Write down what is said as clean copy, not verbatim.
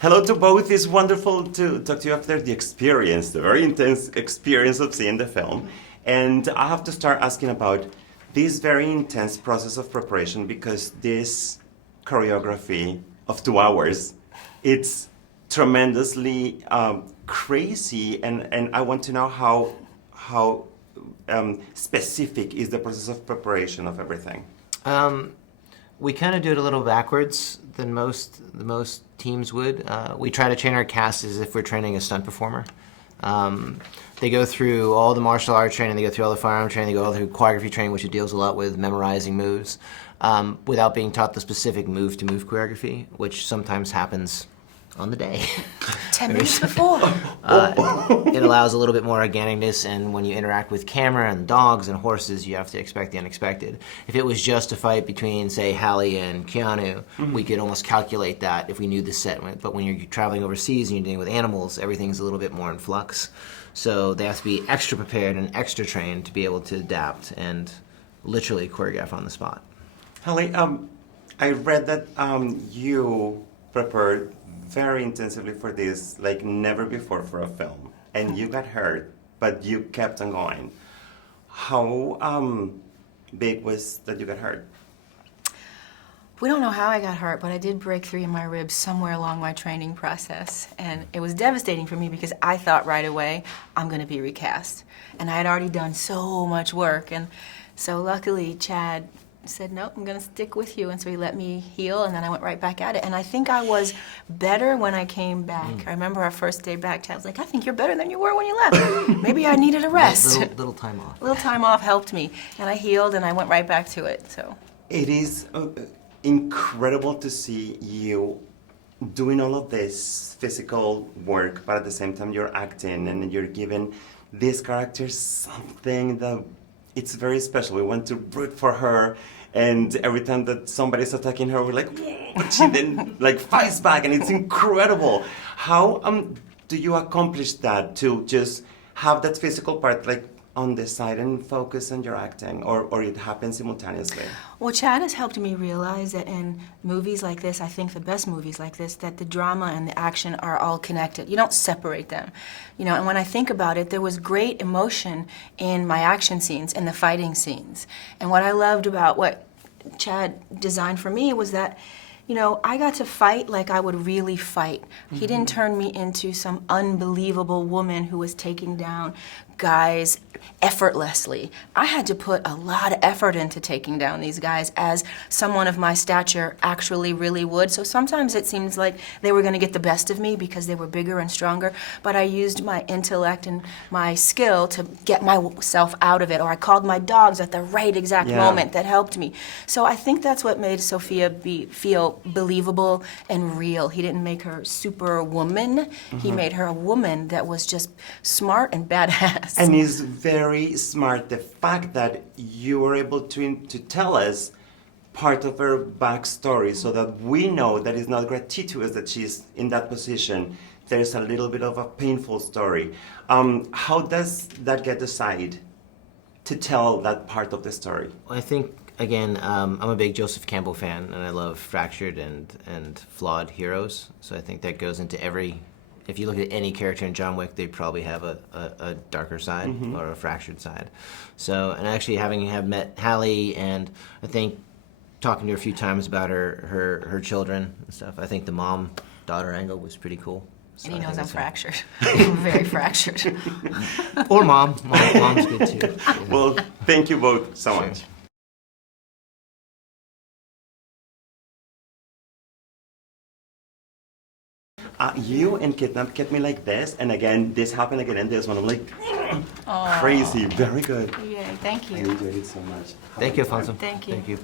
Hello to both. It's wonderful to talk to you after the experience, the very intense experience of seeing the film. And I have to start asking about this very intense process of preparation because this choreography of 2 hours, it's tremendously crazy, and I want to know how specific is the process of preparation of everything. We kind of do it a little backwards than most teams would. We try to train our cast as if we're training a stunt performer. They go through all the martial arts training, they go through all the firearm training, they go through choreography training, which it deals a lot with memorizing moves, without being taught the specific move-to-move choreography, which sometimes happens on the day. 10 minutes before. It allows a little bit more organicness, and when you interact with camera and dogs and horses, you have to expect the unexpected. If it was just a fight between, say, Halle and Keanu, we could almost calculate that if we knew the set. But when you're traveling overseas and you're dealing with animals, everything's a little bit more in flux. So they have to be extra prepared and extra trained to be able to adapt and literally choreograph on the spot. Halle, I read that you prepared very intensively for this, like never before for a film, and you got hurt, but you kept on going. How big was that you got hurt? We don't know how I got hurt, but I did break 3 of my ribs somewhere along my training process. And it was devastating for me because I thought right away, I'm gonna be recast. And I had already done so much work. And so luckily, Chad said, nope, I'm gonna stick with you. And so he let me heal, and then I went right back at it. And I think I was better when I came back. I remember our first day back, Chad was like, I think you're better than you were when you left. Maybe I needed a rest. Little time off. A little time off helped me. And I healed, and I went right back to it, so. It is incredible to see you doing all of this physical work, but at the same time you're acting and you're giving this character something that it's very special. We want to root for her, and every time that somebody's attacking her, we're like, whoa, but she then like fights back, and it's incredible. How do you accomplish that, to just have that physical part like on the side and focus on your acting, or it happens simultaneously? Well, Chad has helped me realize that in movies like this, I think the best movies like this, that the drama and the action are all connected. You don't separate them. You know, and when I think about it, there was great emotion in my action scenes, in the fighting scenes. And what I loved about what Chad designed for me was that, you know, I got to fight like I would really fight. He didn't turn me into some unbelievable woman who was taking down guys effortlessly. I had to put a lot of effort into taking down these guys, as someone of my stature actually really would. So sometimes it seems like they were going to get the best of me because they were bigger and stronger, but I used my intellect and my skill to get myself out of it, or I called my dogs at the right exact moment that helped me. So I think that's what made Sophia feel believable and real. He didn't make her superwoman. He made her a woman that was just smart and badass. And it's very smart, the fact that you were able to tell us part of her backstory, so that we know that it's not gratuitous that she's in that position. There's a little bit of a painful story. How does that get decided to tell that part of the story? I think, again, I'm a big Joseph Campbell fan, and I love fractured and flawed heroes. So I think that goes into every. If you look at any character in John Wick, they probably have a darker side or a fractured side. So, and actually have met Halle, and I think talking to her a few times about her children and stuff, I think the mom-daughter angle was pretty cool. So And he knows I'm fractured. I'm very fractured. Or mom. Mom's good too. Well, thank you both so much. You and Kidnap kept me like this, and again, this happened again, and this one, I'm like, crazy, very good. Yay, thank I you. enjoyed it so much. Thank you, Alfonso. Thank you. Thank you.